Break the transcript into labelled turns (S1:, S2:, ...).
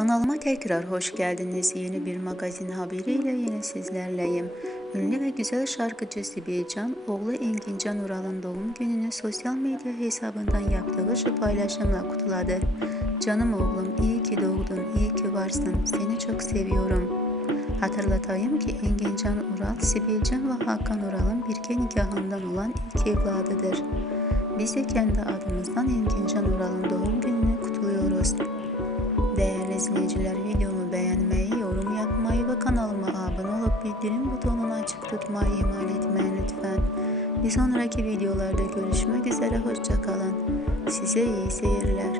S1: Kanalıma tekrar hoş geldiniz. Yeni bir magazin haberiyle yine sizlerleyim. Ünlü ve güzel şarkıcı Sibel oğlu Engin Can Ural'ın doğum gününü sosyal medya hesabından yaptığı şu paylaşımla kutladı. Canım oğlum iyi ki doğdun, iyi ki varsın, seni çok seviyorum. Hatırlatayım ki Engin Can Ural, Sibel ve Hakan Ural'ın birge nikahından olan ilk evladıdır. Biz de kendi adımızdan Engin Can Ural'ın doğum gününü kutluyoruz. Değerli izleyiciler videomu beğenmeyi, yorum yapmayı ve kanalıma abone olup bildirim butonunu açık tutmayı ihmal etmeyin lütfen. Bir sonraki videolarda görüşmek üzere hoşçakalın. Size iyi seyirler.